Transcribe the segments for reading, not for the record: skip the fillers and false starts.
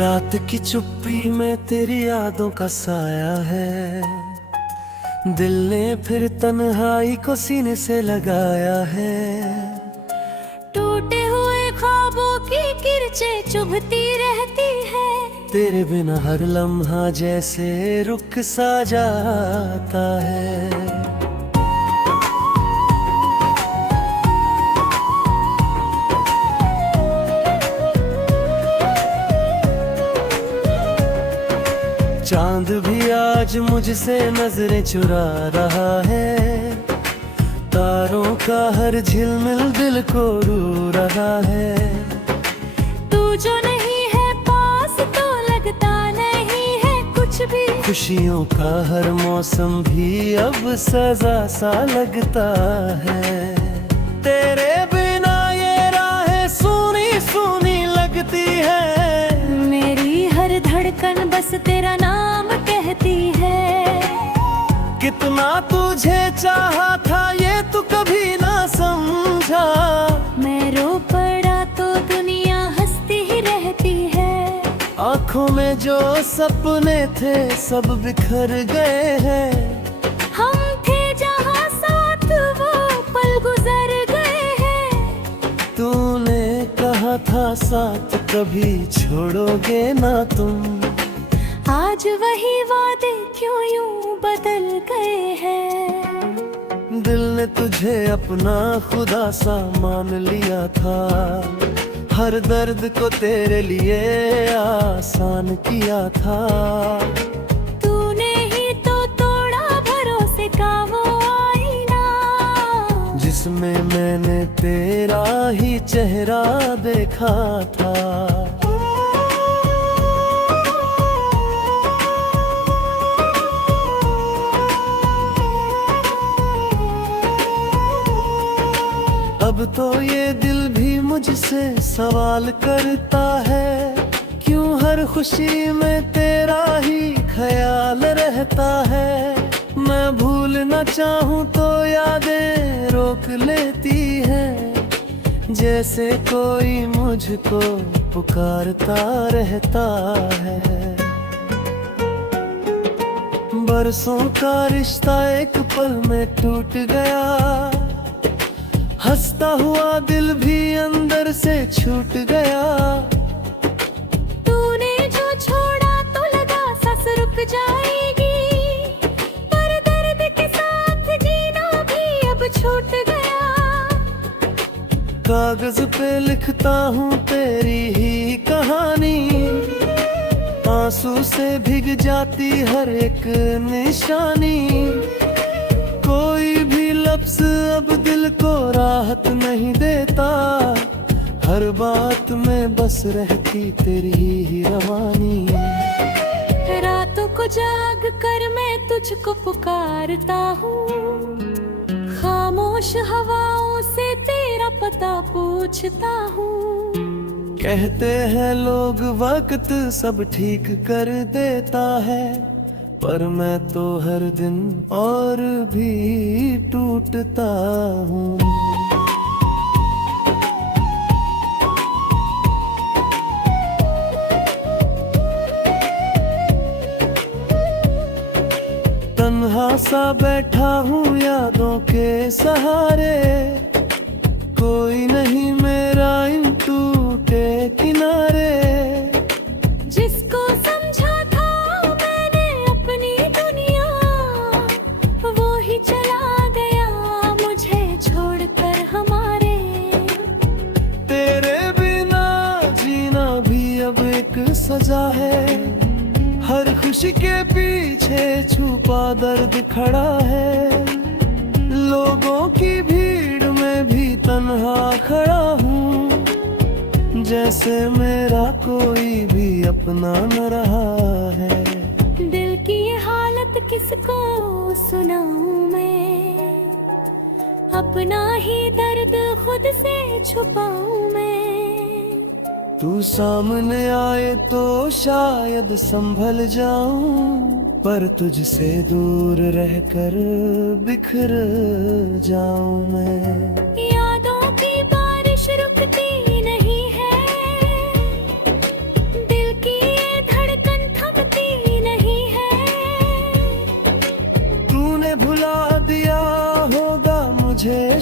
रात की चुप्पी में तेरी यादों का साया है। दिल ने फिर तन्हाई को सीने से लगाया है। टूटे हुए ख्वाबों की किरचें चुभती रहती है। तेरे बिना हर लम्हा जैसे रुक सा जाता है। चांद भी आज मुझसे नजरें चुरा रहा है। तारों का हर झिलमिल दिल को रू रहा है। तू जो नहीं है पास तो लगता नहीं है कुछ भी। खुशियों का हर मौसम भी अब सजा सा लगता है। तेरे बिना ये राहें सूनी सूनी लगती है। मेरी हर धड़कन बस तेरा नाम कहती है। कितना तुझे चाहा था ये तू कभी ना समझा। मैं रो पड़ा तो दुनिया हंसती ही रहती है। आँखों में जो सपने थे सब बिखर गए हैं। हम थे जहाँ साथ वो पल गुजर गए हैं। तूने कहा था साथ कभी छोड़ोगे ना तुम। आज वही वादे क्यों यूं बदल गए हैं। दिल ने तुझे अपना खुदा सा मान लिया था। हर दर्द को तेरे लिए आसान किया था। तूने ही तो तोड़ा भरोसे का वो आईना, जिसमें मैंने तेरा ही चेहरा देखा था। अब तो ये दिल भी मुझसे सवाल करता है। क्यों हर खुशी में तेरा ही ख्याल रहता है। मैं भूलना चाहूँ तो यादें रोक लेती है। जैसे कोई मुझको पुकारता रहता है। बरसों का रिश्ता एक पल में टूट गया। हंसता हुआ दिल भी अंदर से छूट गया। तूने जो छोड़ा तो लगा सांस रुक जाएगी, पर दर्द के साथ जीना भी अब छूट गया। कागज पे लिखता हूँ तेरी ही कहानी। आंसू से भीग जाती हर एक निशानी। कोई भी लफ्ज अब दिल को राहत नहीं देता। हर बात में बस रहती तेरी ही रवानी। रातों को जाग कर मैं तुझको पुकारता हूँ। खामोश हवाओं से तेरा पता पूछता हूँ। कहते हैं लोग वक्त सब ठीक कर देता है, पर मैं तो हर दिन और भी टूटता हूँ। तन्हा सा बैठा हूँ यादों के सहारे। कोई नहीं मेरा इन टूटे किनारे। जिसको समझा था मैंने अपनी दुनिया, वो ही चला गया मुझे छोड़कर हमारे। तेरे बिना जीना भी अब एक सजा है। हर खुशी के पीछे छुपा दर्द खड़ा है। लोगों की भीड़ में भी तन्हा खड़ा हूँ। जैसे मेरा कोई भी अपना न रहा है। दिल की ये हालत किसको सुनाऊं मैं। अपना ही दर्द खुद से छुपाऊं मैं। तू सामने आए तो शायद संभल जाऊं, पर तुझसे दूर रहकर बिखर जाऊं मैं। यादों की बारिश रुकती नहीं है। दिल की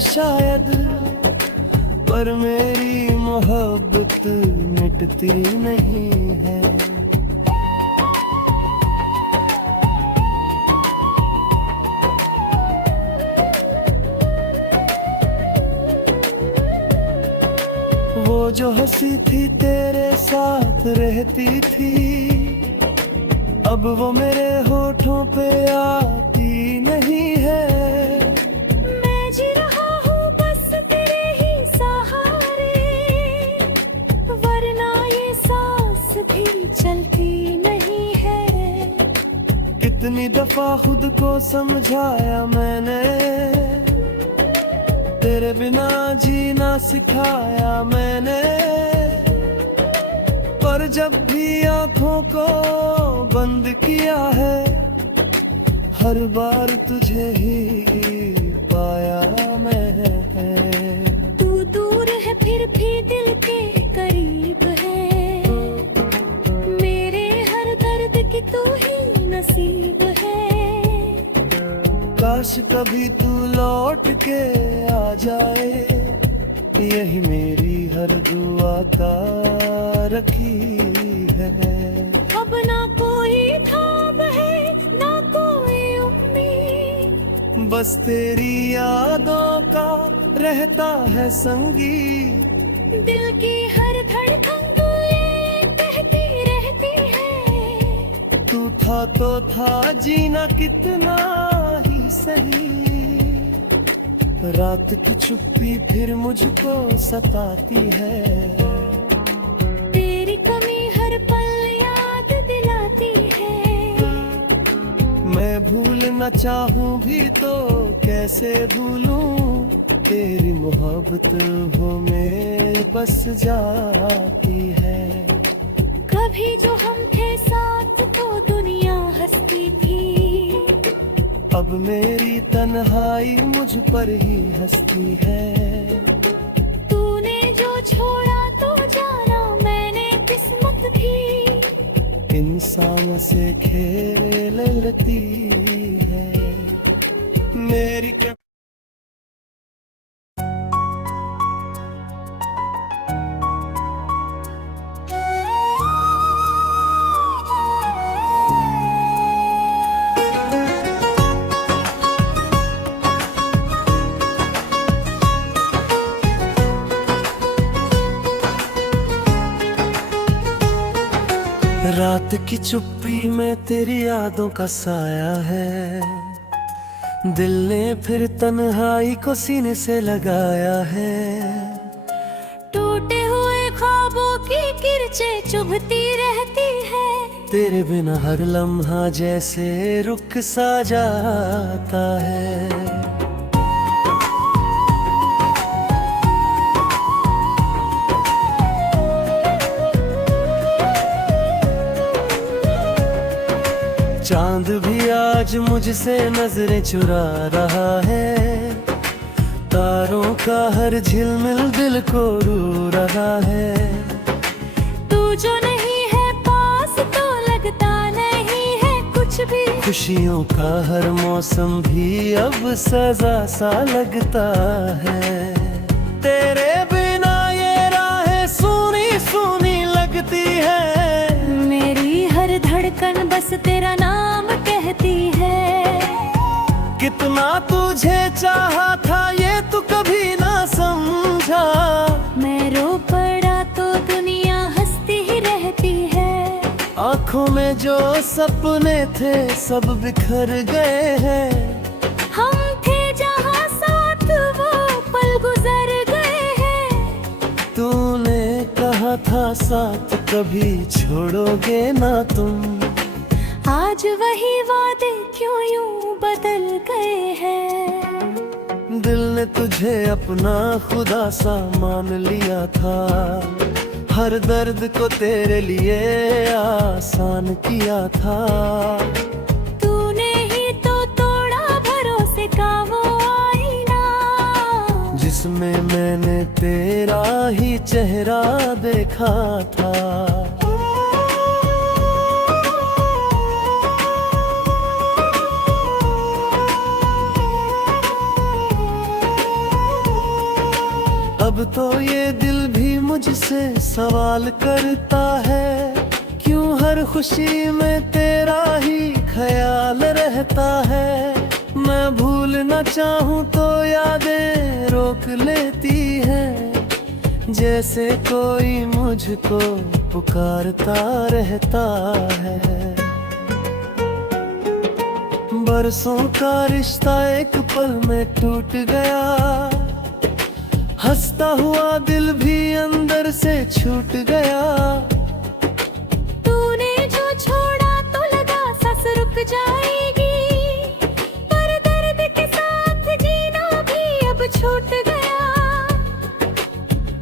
शायद, पर मेरी मोहब्बत मिटती नहीं है। वो जो हंसी थी तेरे साथ रहती थी, अब वो मेरे होठों पे आती नहीं है। मैं जी रहा हूँ बस तेरे ही सहारे, वरना ये सांस भी चलती नहीं है। कितनी दफा खुद को समझाया मैंने, तेरे बिना जीना सिखाया मैंने, पर जब भी आंखों को बंद किया है, हर बार तुझे ही पाया मैं। तू दूर है फिर भी दिल के करीब है, मेरे हर दर्द की तू ही नसीब है। काश कभी तू लौट के आ जाए, यही मेरी हर दुआ का रखी है। अब ना कोई थाम है ना कोई उम्मीद, बस तेरी यादों का रहता है संगी। दिल की हर धड़कन तू ये कहती रहती है, तू था तो था जीना कितना ही सही। रात की चुप्पी फिर मुझको सताती है, तेरी कमी हर पल याद दिलाती है। मैं भूल न चाहूं भी तो कैसे भूलूं, तेरी मोहब्बत वो में बस जाती है। कभी जो हम थे साथ तो दुनिया हंसती थी, अब मेरी तन्हाई मुझ पर ही हंसती है। तूने जो छोड़ा तो जाना मैंने किस्मत भी इंसान से खेल लेती है मेरी क्या। रात की चुप्पी में तेरी यादों का साया है, दिल ने फिर तन्हाई को सीने से लगाया है। टूटे हुए ख्वाबों की किरचें चुभती रहती है, तेरे बिना हर लम्हा जैसे रुक सा जाता है। चांद भी आज मुझसे नजरें चुरा रहा है, तारों का हर झिलमिल दिल को रू रहा है। तू जो नहीं है पास तो लगता नहीं है कुछ भी, खुशियों का हर मौसम भी अब सजा सा लगता है। तेरे बिना ये राहें सूनी सूनी लगती है, मेरी हर धड़कन बस तेरा नाम कहती है। कितना तुझे चाहा था ये तू कभी ना समझा, मैं रो पड़ा तो दुनिया हंसती ही रहती है। आँखों में जो सपने थे सब बिखर गए हैं, हम थे जहाँ साथ वो पल गुजर गए हैं। तूने कहा था साथ कभी छोड़ोगे ना तुम, आज वही वादे क्यों यूं बदल गए हैं। दिल ने तुझे अपना खुदा सा मान लिया था, हर दर्द को तेरे लिए आसान किया था। तूने ही तो तोड़ा भरोसे का वो आईना, जिसमें मैंने तेरा ही चेहरा देखा था। अब तो ये दिल भी मुझसे सवाल करता है, क्यों हर खुशी में तेरा ही ख्याल रहता है। मैं भूलना चाहूँ तो यादें रोक लेती है, जैसे कोई मुझको पुकारता रहता है। बरसों का रिश्ता एक पल में टूट गया, हंसता हुआ दिल भी अंदर से छूट गया। तूने जो छोड़ा तो लगा सांस रुक जाएगी, पर दर्द के साथ जीना भी अब छूट गया।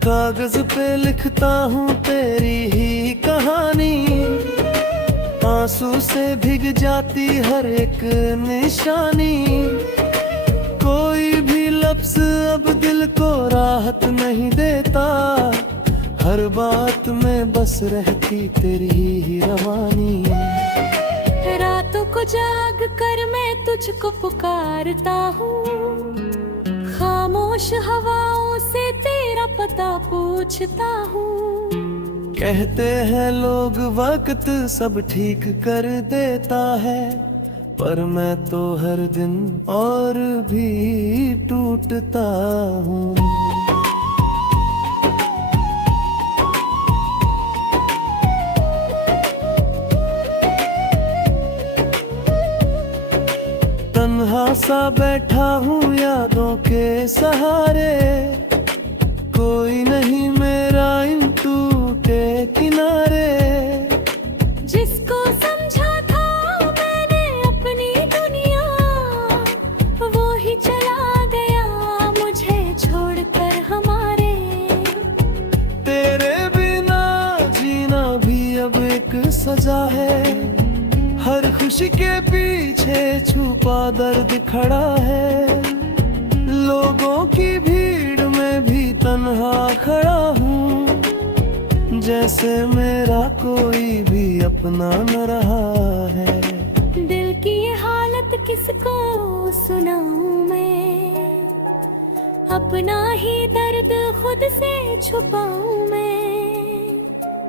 कागज पे लिखता हूँ तेरी ही कहानी, आंसू से भीग जाती हर एक निशानी। कोई भी लफ्ज अब दिल को राहत नहीं देता, हर बात में बस रहती तेरी ही रवानी। रातों को जाग कर मैं तुझको पुकारता हूँ, खामोश हवाओं से तेरा पता पूछता हूँ। कहते हैं लोग वक्त सब ठीक कर देता है, पर मैं तो हर दिन और भी टूटता हूँ। तन्हा सा बैठा हूँ यादों के सहारे, कोई नहीं मेरा इन टूटे किनारे। जिसको समझा था मैंने अपनी दुनिया, वो ही चला गया मुझे छोड़कर हमारे। तेरे बिना जीना भी अब एक सजा है, हर खुशी के पीछे छुपा दर्द खड़ा है। लोगों की भीड़ में भी तन्हा खड़ा हूँ, जैसे मेरा कोई भी अपना न रहा है। दिल की ये हालत किसको सुनाऊं मैं, अपना ही दर्द खुद से छुपाऊं मैं।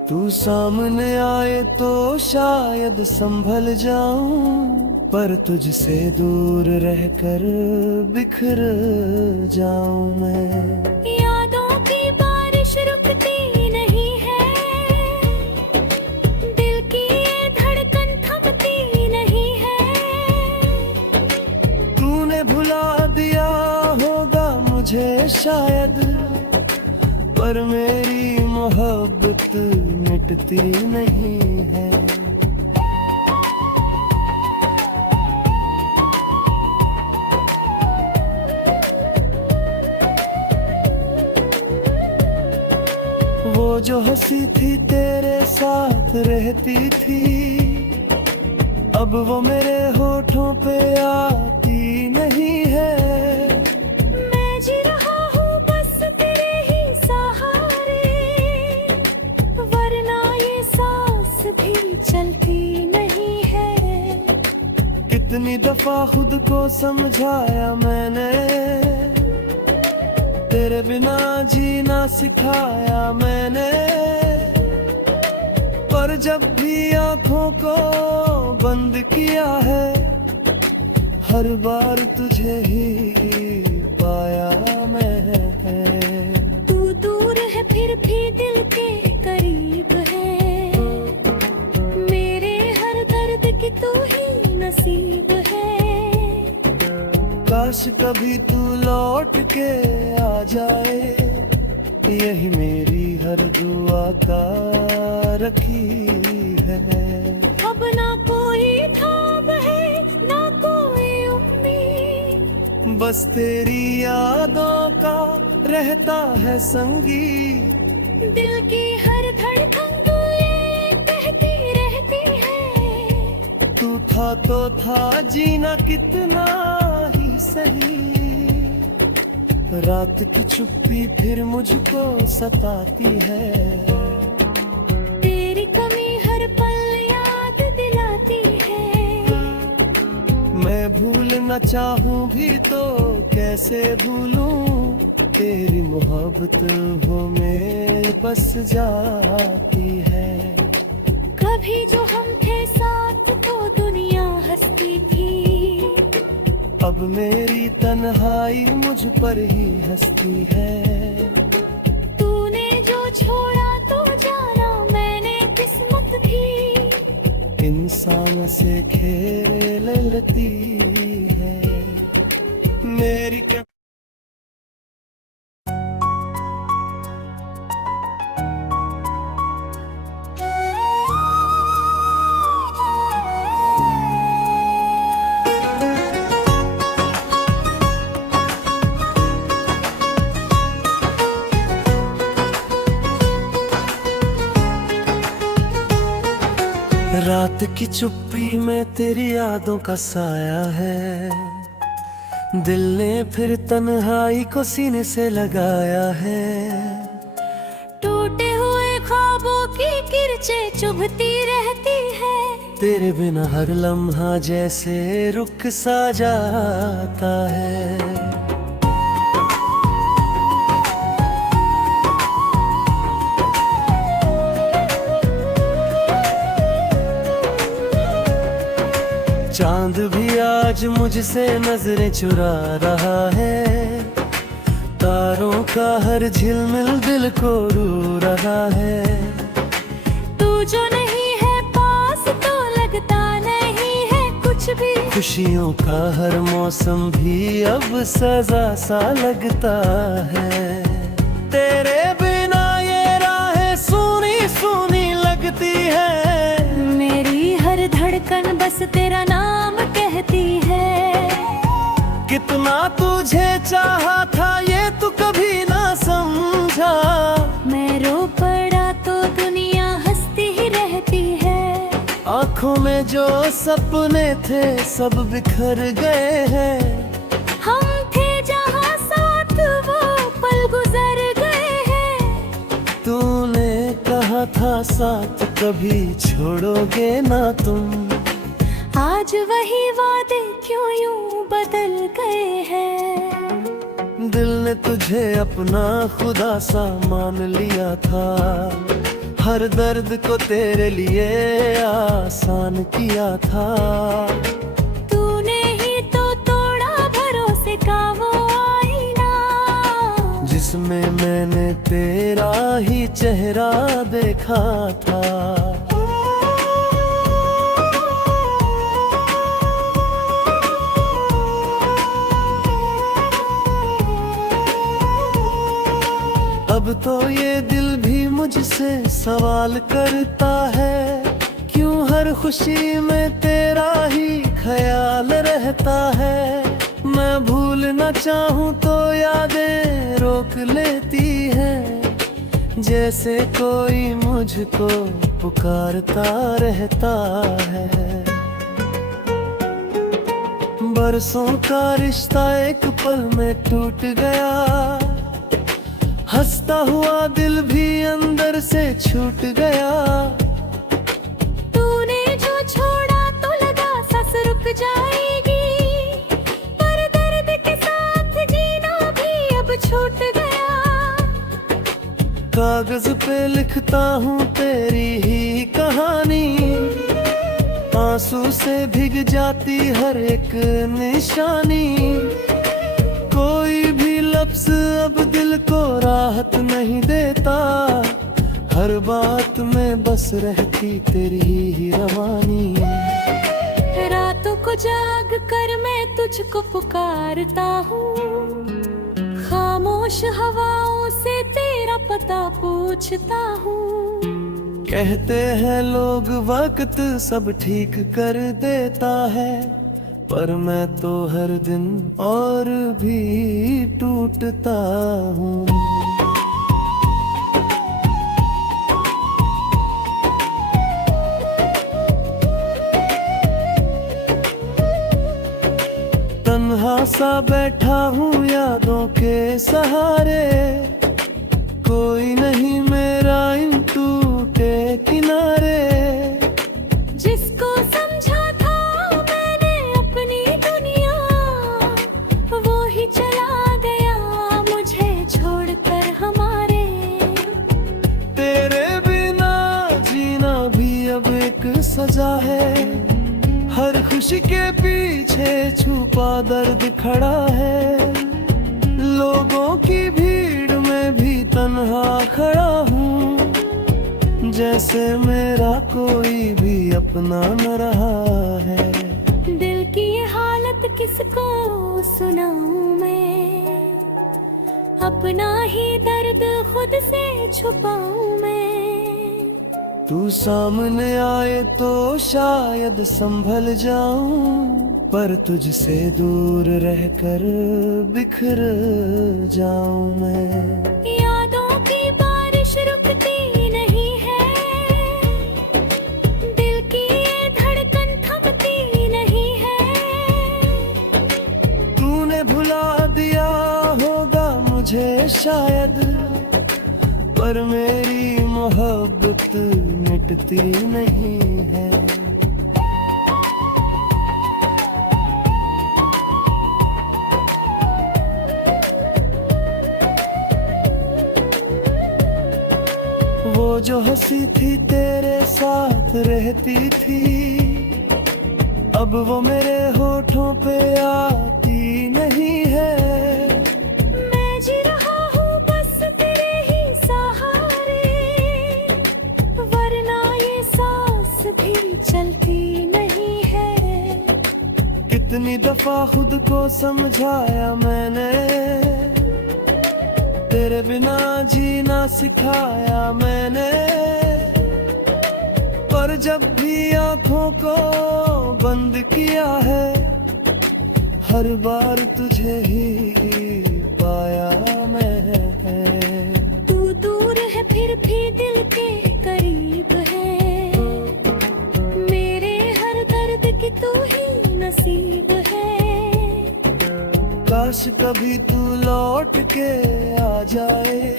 तू सामने आए तो शायद संभल जाऊं, पर तुझसे दूर रहकर बिखर जाऊं मैं। यादों की बारिश रुकती नहीं है, दिल की ये धड़कन थमती नहीं है। तूने भुला दिया होगा मुझे शायद, पर मेरी मोहब्बत मिटती नहीं है। वो जो हंसी थी तेरे साथ रहती थी, अब वो मेरे होठों पे आती नहीं है। मैं जी रहा हूँ बस तेरे ही सहारे, वरना ये सांस भी चलती नहीं है। कितनी दफा खुद को समझाया मैंने, तेरे बिना जीना सिखाया मैंने, पर जब भी आंखों को बंद किया है, हर बार तुझे ही पाया मैं। तू दूर है फिर भी दिल के करीब है, मेरे हर दर्द की तू ही नसीब है। काश कभी तू लौट के आ जाए, यही मेरी हर दुआ का रखी है। अब ना कोई ख्वाब है ना कोई उम्मीद, बस तेरी यादों का रहता है संगी। दिल की हर धड़कन तू ये कहती रहती है, तू था तो था जीना कितना ही सही। रात की चुप्पी फिर मुझको सताती है, तेरी कमी हर पल याद दिलाती है। मैं भूलना चाहूँ भी तो कैसे भूलूं, तेरी मोहब्बत वो में बस जाती है। कभी जो हम थे साथ तो दुनिया हंसती थी, अब मेरी तन्हाई मुझ पर ही हंसती है। तूने जो छोड़ा तो जाना मैंने किस्मत भी इंसान से खेल लेती है मेरी क्या। रात की चुप्पी में तेरी यादों का साया है, दिल ने फिर तन्हाई को सीने से लगाया है। टूटे हुए ख्वाबों की किरचें चुभती रहती है, तेरे बिना हर लम्हा जैसे रुक सा जाता है। चांद भी आज मुझसे नजरें चुरा रहा है, तारों का हर झिलमिल दिल को रू रहा है। तू जो नहीं है पास तो लगता नहीं है कुछ भी, खुशियों का हर मौसम भी अब सजा सा लगता है। तेरे बिना ये राहें सूनी सूनी लगती है, मेरी हर धड़कन बस तेरा नाम कहती है। कितना तुझे चाहा था ये तू कभी ना समझा, मैं रो पड़ा तो दुनिया हंसती ही रहती है। आँखों में जो सपने थे सब बिखर गए हैं, हम थे जहाँ साथ वो पल गुजर गए हैं। तूने कहा था साथ कभी छोड़ोगे ना तुम, आज वही वादे क्यों यूं बदल गए हैं। दिल ने तुझे अपना खुदा सा मान लिया था, हर दर्द को तेरे लिए आसान किया था। तूने ही तो तोड़ा भरोसे का वो आईना, जिसमें मैंने तेरा ही चेहरा देखा था। अब तो ये दिल भी मुझसे सवाल करता है, क्यों हर खुशी में तेरा ही ख्याल रहता है। मैं भूलना चाहूँ तो यादें रोक लेती है, जैसे कोई मुझको पुकारता रहता है। बरसों का रिश्ता एक पल में टूट गया, हंसता हुआ दिल भी अंदर से छूट गया। तूने जो छोड़ा तो लगा सांस रुक जाएगी, पर दर्द के साथ जीना भी अब छूट गया। कागज पे लिखता हूँ तेरी ही कहानी, आंसू से भीग जाती हर एक निशानी। कोई भी लफ्ज अब दिल को राहत नहीं देता, हर बात में बस रहती तेरी ही रवानी। रातों को जाग कर मैं तुझको पुकारता हूँ, खामोश हवाओं से तेरा पता पूछता हूँ। कहते हैं लोग वक्त सब ठीक कर देता है, पर मैं तो हर दिन और भी टूटता हूँ। तन्हा सा बैठा हूँ यादों के सहारे, कोई नहीं मेरा इन टूटे किनारे। जिसको समझा था मैंने अपनी दुनिया, वो ही चला गया मुझे सजा है, हर खुशी के पीछे छुपा दर्द खड़ा है। लोगों की भीड़ में भी तन्हा खड़ा हूँ, जैसे मेरा कोई भी अपना न रहा है। दिल की ये हालत किसको सुनाऊं मैं, अपना ही दर्द खुद से छुपाऊं मैं। तू सामने आए तो शायद संभल जाऊं, पर तुझसे दूर रहकर बिखर जाऊं मैं। यादों की बारिश रुकती नहीं है, दिल की ये धड़कन थमती नहीं है। तूने भुला दिया होगा मुझे शायद, पर मेरी मोहब्बत मिटती नहीं है। वो जो हंसी थी तेरे साथ रहती थी, अब वो मेरे होठों पे आती नहीं है। मैं जी रहा हूँ बस तेरे ही सहारे, वरना ये सांस भी चलती नहीं है। कितनी दफा खुद को समझाया मैंने, तेरे बिना जीना सिखाया मैंने, पर जब भी आंखों को बंद किया है, हर बार तुझे ही पाया मैं। तू दूर है फिर भी दिल के करीब है, मेरे हर दर्द की तू ही नसीब है। काश कभी तू लौट के आ जाए,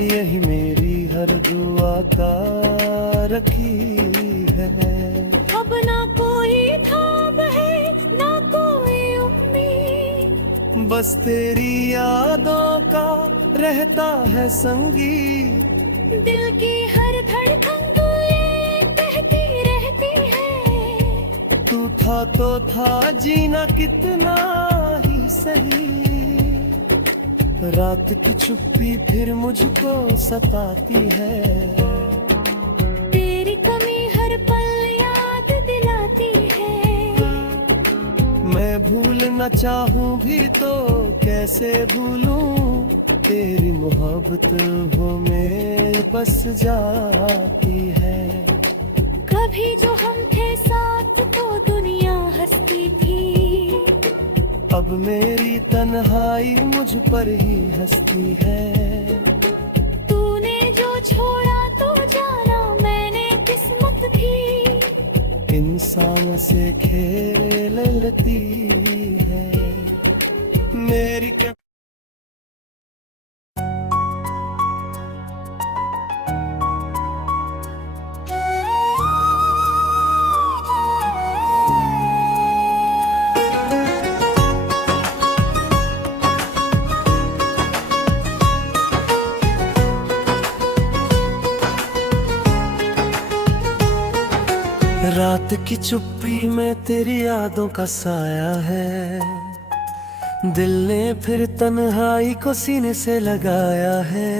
यही मेरी हर दुआ का रखी है। अब ना कोई थाम है ना कोई उम्मीद, बस तेरी यादों का रहता है संगी। दिल की हर धड़कन तू ये कहती रहती है, तू था तो था जीना कितना ही सही। रात की चुप्पी फिर मुझको सताती है, तेरी कमी हर पल याद दिलाती है। मैं भूलना चाहूँ भी तो कैसे भूलूं, तेरी मोहब्बत वो में बस जाती है। कभी जो हम थे साथ तो दुनिया हंसती थी, अब मेरी तन्हाई मुझ पर ही हंसती है। तूने जो छोड़ा तो जाना मैंने किस्मत भी इंसान से खेल लेती है मेरी क्या। रात की चुप्पी में तेरी यादों का साया है, दिल ने फिर तन्हाई को सीने से लगाया है।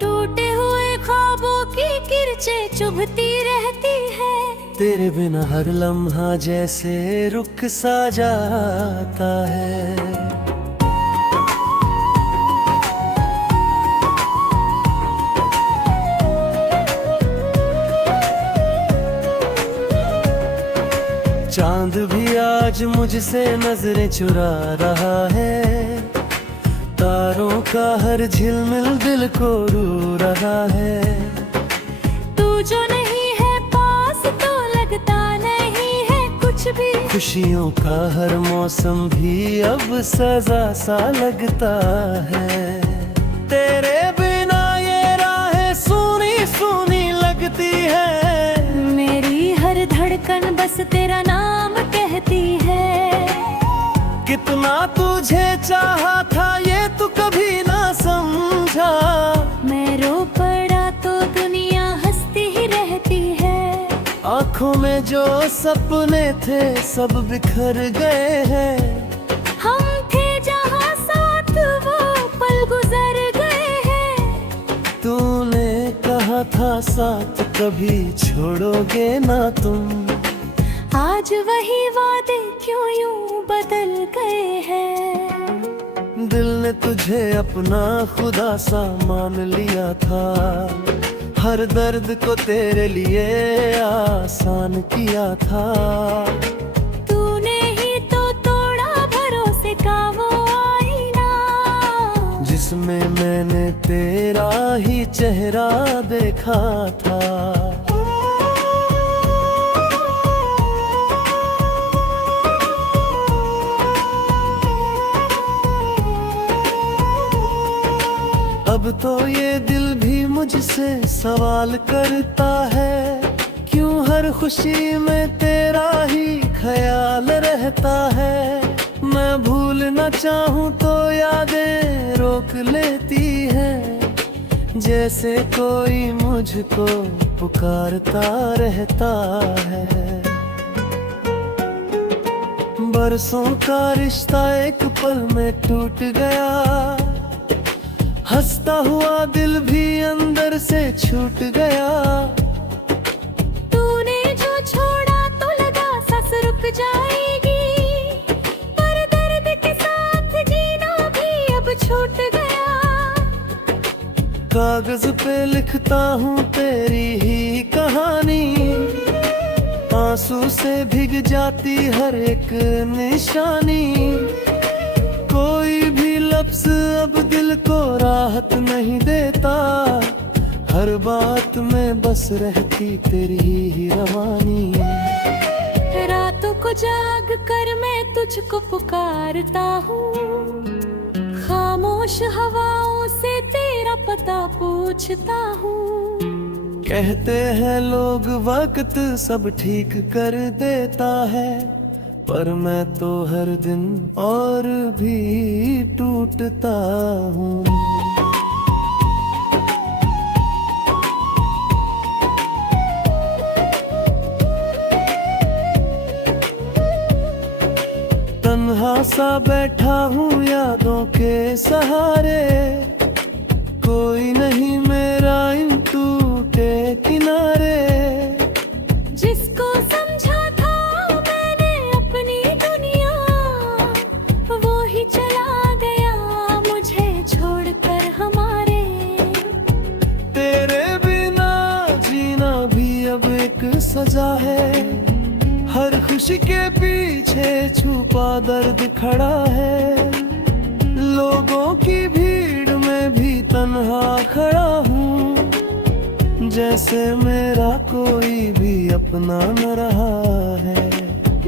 टूटे हुए ख्वाबों की किरचें चुभती रहती है, तेरे बिना हर लम्हा जैसे रुक सा जाता है। चांद भी आज मुझसे नजरें चुरा रहा है, तारों का हर झिलमिल दिल को रू रहा है। तू जो नहीं है पास तो लगता नहीं है कुछ भी, खुशियों का हर मौसम भी अब सजा सा लगता है। तेरे बिना ये राहें सूनी सूनी लगती है, मेरी हर धड़कन बस तेरा नाम कहती है। कितना तुझे चाहा था ये तू कभी ना समझा, मैं रो पड़ा तो दुनिया हंसती ही रहती है। आंखों में जो सपने थे सब बिखर गए हैं। हम थे जहाँ साथ वो पल गुजर गए हैं। तूने कहा था साथ कभी छोड़ोगे ना तुम। आज वही वादे क्यों यूं बदल गए हैं। दिल ने तुझे अपना खुदा सा मान लिया था। हर दर्द को तेरे लिए आसान किया था। तूने ही तो तोड़ा भरोसे का वो आईना, जिसमें मैंने तेरा ही चेहरा देखा था। अब तो ये दिल भी मुझसे सवाल करता है, क्यों हर खुशी में तेरा ही ख्याल रहता है। मैं भूलना चाहूँ तो यादें रोक लेती है, जैसे कोई मुझको पुकारता रहता है। बरसों का रिश्ता एक पल में टूट गया, हंसता हुआ दिल भी अंदर से छूट गया। तूने जो छोड़ा तो लगा सांस रुक जाएगी, पर दर्द के साथ जीना भी अब छूट गया। कागज पे लिखता हूँ तेरी ही कहानी, आंसू से भीग जाती हर एक निशानी। कोई भी लफ्ज अब दिल को राहत नहीं देता, हर बात में बस रहती तेरी ही रवानी। रातों को जाग कर मैं तुझको पुकारता हूँ, खामोश हवाओं से तेरा पता पूछता हूँ। कहते हैं लोग वक्त सब ठीक कर देता है, पर मैं तो हर दिन और भी टूटता हूँ। तन्हा सा बैठा हूँ यादों के सहारे, कोई नहीं मेरा इन टूटे किनारे। जिसको समझा था मैंने अपनी दुनिया, वो ही चला गया मुझे छोड़कर हमारे। तेरे बिना जीना भी अब एक सजा है, हर खुशी के पीछे छुपा दर्द खड़ा है। लोगों की भीड़ में भी तन्हा खड़ा हूँ, जैसे मेरा कोई भी अपना न रहा है।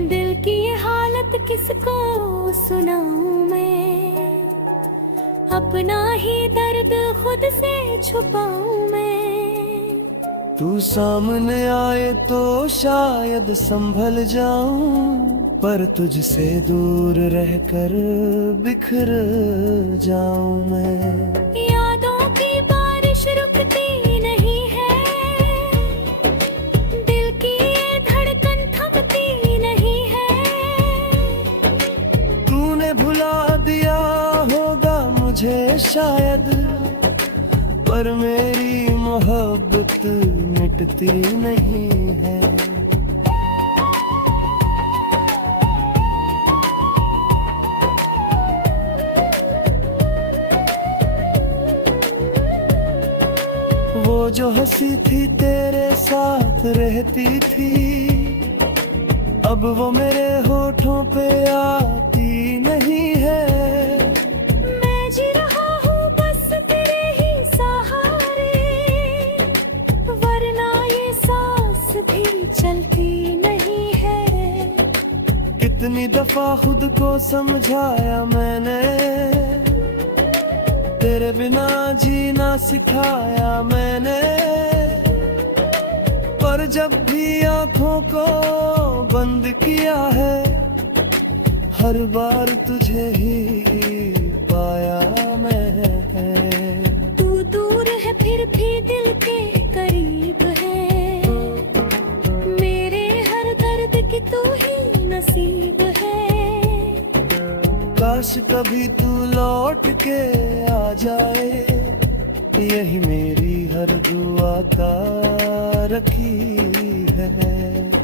दिल की ये हालत किसको सुनाऊं मैं, अपना ही दर्द खुद से छुपाऊं मैं। तू सामने आए तो शायद संभल जाऊं, पर तुझसे दूर रहकर बिखर जाऊं मैं। यादों की बारिश रुकती नहीं है, दिल की ये धड़कन थमती नहीं है। तूने भुला दिया होगा मुझे शायद, पर मेरी मोहब्बत मिटती नहीं है। वो जो हंसी थी तेरे साथ रहती थी, अब वो मेरे होठों पे आती नहीं है। मैं जी रहा हूँ बस तेरे ही सहारे, वरना ये सांस भी चलती नहीं है। कितनी दफा खुद को समझाया मैंने, तेरे बिना जीना सिखाया मैंने, पर जब भी आंखों को बंद किया है, हर बार तुझे ही पाया मैं। तू दूर है फिर भी दिल के करीब है, काश कभी तू लौट के आ जाए, यही मेरी हर दुआ का रखी है।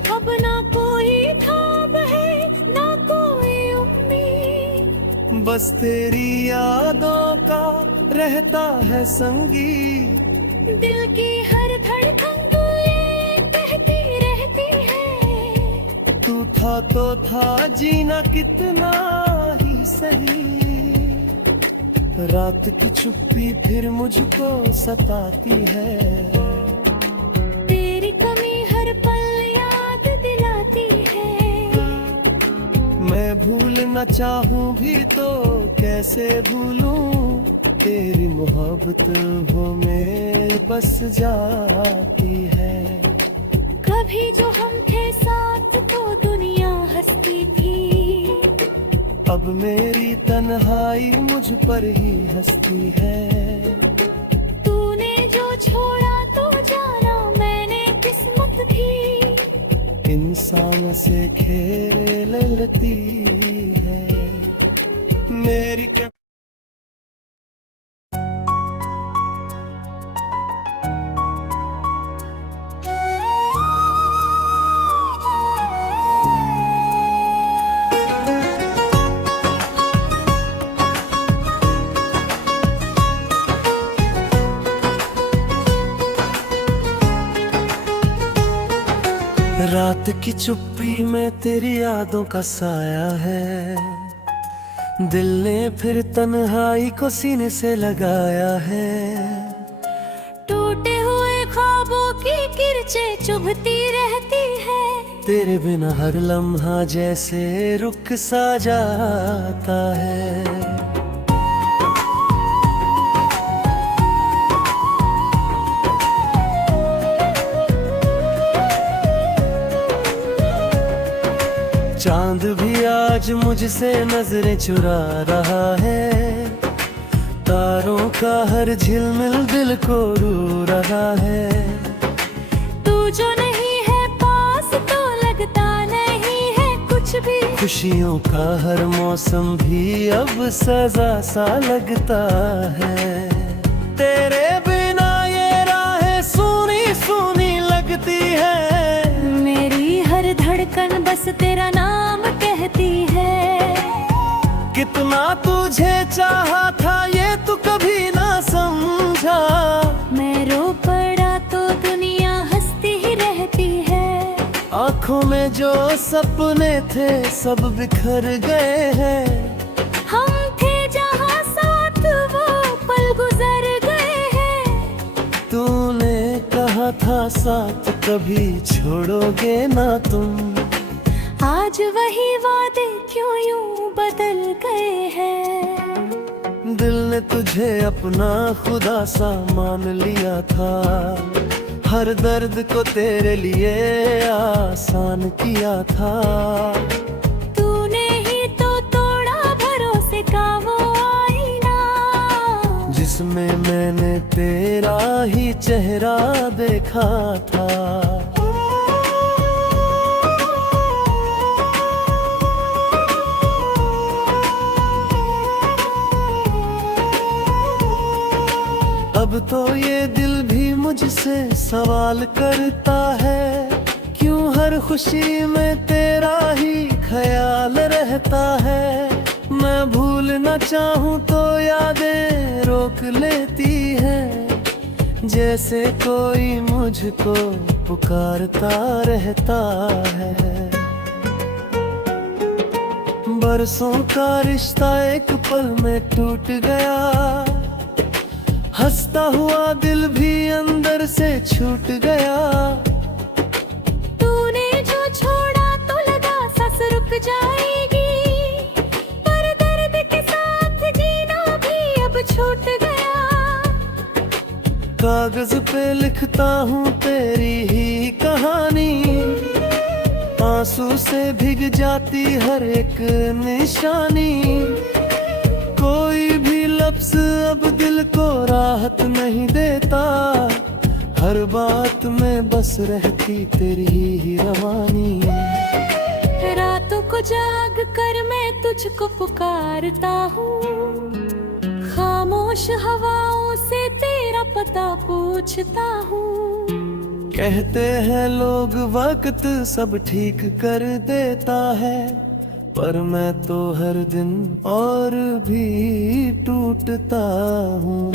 अब ना कोई ख्वाब है ना कोई उम्मीद, बस तेरी यादों का रहता है संगी। दिल की हर धड़कन तू ये कहती रहती है, तू था तो था जीना कितना ही सही। रात की चुप्पी फिर मुझको सताती है, तेरी कमी हर पल याद दिलाती है। मैं भूलना चाहूं भी तो कैसे भूलूं, तेरी मोहब्बत वो में बस जाती है। कभी जो हम थे साथ तो दुनिया हंसती थी, अब मेरी तन्हाई मुझ पर ही हंसती है। तूने जो छोड़ा तो जाना मैंने किस्मत भी इंसान से खेल लेती है मेरी क्या। रात की चुप्पी में तेरी यादों का साया है, दिल ने फिर तन्हाई को सीने से लगाया है। टूटे हुए ख्वाबों की किरचें चुभती रहती है, तेरे बिना हर लम्हा जैसे रुक सा जाता है। चांद भी आज मुझसे नजरें चुरा रहा है, तारों का हर झिलमिल दिल को रू रहा है। तू जो नहीं है पास तो लगता नहीं है कुछ भी, खुशियों का हर मौसम भी अब सजा सा लगता है। तेरे बिना ये राहें सूनी सूनी लगती है, मेरी हर धड़कन बस तेरा नाम कहती है। कितना तुझे चाहा था ये तू कभी ना समझा, मैं रो पड़ा तो दुनिया हंसती ही रहती है। आँखों में जो सपने थे सब बिखर गए हैं, हम थे जहाँ साथ वो पल गुजर गए हैं। तूने कहा था साथ कभी छोड़ोगे ना तुम, आज वही वादे क्यों यूं बदल गए हैं। दिल ने तुझे अपना खुदा सा मान लिया था, हर दर्द को तेरे लिए आसान किया था। तूने ही तो तोड़ा भरोसे का वो आईना, जिसमें मैंने तेरा ही चेहरा देखा था। अब तो ये दिल भी मुझसे सवाल करता है, क्यों हर खुशी में तेरा ही ख्याल रहता है। मैं भूलना चाहूँ तो यादें रोक लेती है, जैसे कोई मुझको पुकारता रहता है। बरसों का रिश्ता एक पल में टूट गया, हंसता हुआ दिल भी अंदर से छूट गया। तूने जो छोड़ा तो लगा सांस रुक जाएगी, पर दर्द के साथ जीना भी अब छूट गया। कागज पे लिखता हूँ तेरी ही कहानी, आंसू से भीग जाती हर एक निशानी। कोई भी लफ्ज अब दिल को राहत नहीं देता, हर बात में बस रहती तेरी ही रवानी। रातों को जाग कर मैं तुझको पुकारता हूँ, खामोश हवाओं से तेरा पता पूछता हूँ। कहते हैं लोग वक्त सब ठीक कर देता है, पर मैं तो हर दिन और भी टूटता हूँ।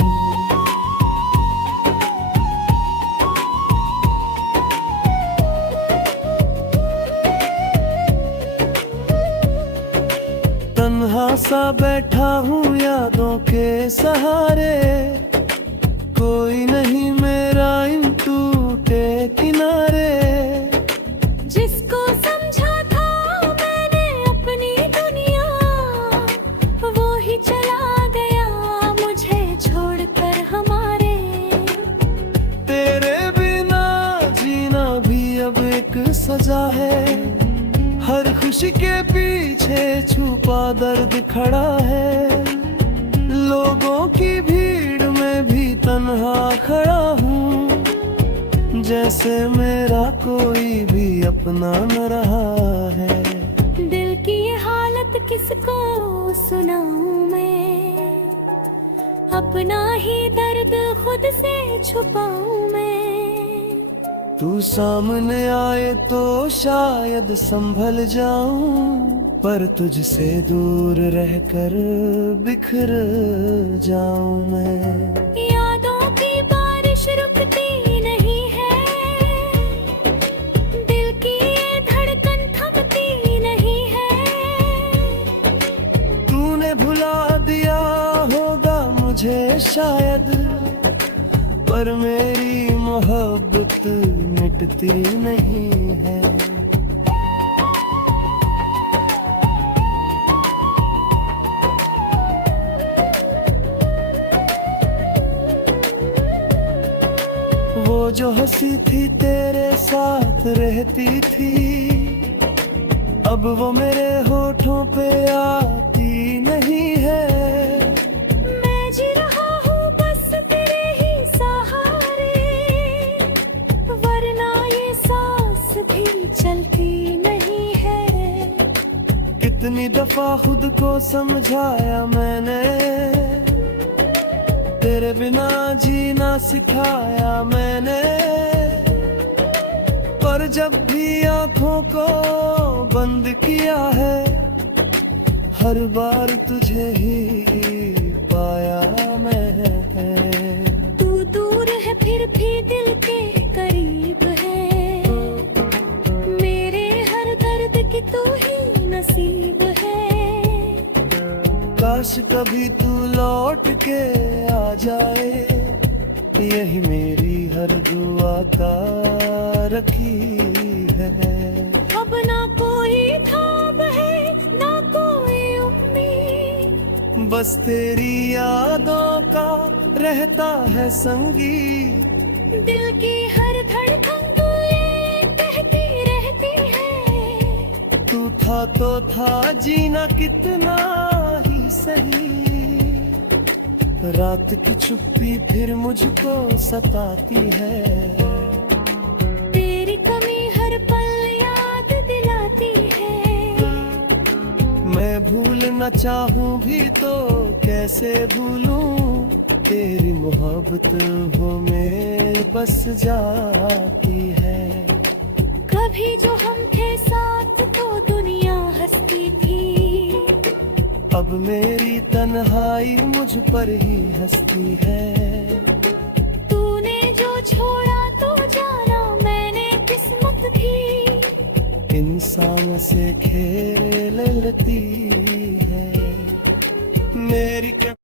तन्हा सा बैठा हूँ यादों के सहारे, कोई नहीं मेरा इन टूटे किनारे। जिसको समझा था मैंने अपनी दुनिया, वो ही चला गया मुझे छोड़कर हमारे। तेरे बिना जीना भी अब एक सजा है, हर खुशी के पीछे छुपा दर्द खड़ा है। लोगों की भीड़ में भी तन्हा खड़ा हूँ, जैसे मेरा कोई भी अपना न रहा है। दिल की ये हालत किसको सुनाऊं मैं, अपना ही दर्द खुद से छुपाऊं मैं। तू सामने आए तो शायद संभल जाऊं, पर तुझसे दूर रहकर बिखर जाऊं मैं। यादों की बारिश रुकती नहीं है, दिल की ये धड़कन थमती नहीं है। तूने भुला दिया होगा मुझे शायद, पर मेरी मोहब्बत मिटती नहीं है। वो जो हंसी थी तेरे साथ रहती थी, अब वो मेरे होठों पे आती नहीं है। मैं जी रहा हूँ बस तेरे ही सहारे, वरना ये सांस भी चलती नहीं है। कितनी दफा खुद को समझाया मैंने, तेरे बिना जीना सिखाया मैंने, पर जब भी आंखों को बंद किया है, हर बार तुझे ही पाया मैं। तू दूर है फिर भी दिल के करीब है, मेरे हर दर्द की तू ही नसीब है। काश कभी तू लौट के आ जाए, यही मेरी हर दुआ का रखी है। अब ना कोई थाम है ना कोई उम्मीद, बस तेरी यादों का रहता है संगी। दिल की हर धड़कन तू ये कहती रहती है, तू था तो था जीना कितना ही सही। रात की चुप्पी फिर मुझको सताती है, तेरी कमी हर पल याद दिलाती है। मैं भूलना चाहूँ भी तो कैसे भूलूं, तेरी मोहब्बत वो में बस जाती है। कभी जो हम थे साथ तो दुनिया हंसती थी, अब मेरी तन्हाई मुझ पर ही हंसती है। तूने जो छोड़ा तो जाना मैंने किस्मत भी, इंसान से खेल लेती है मेरी।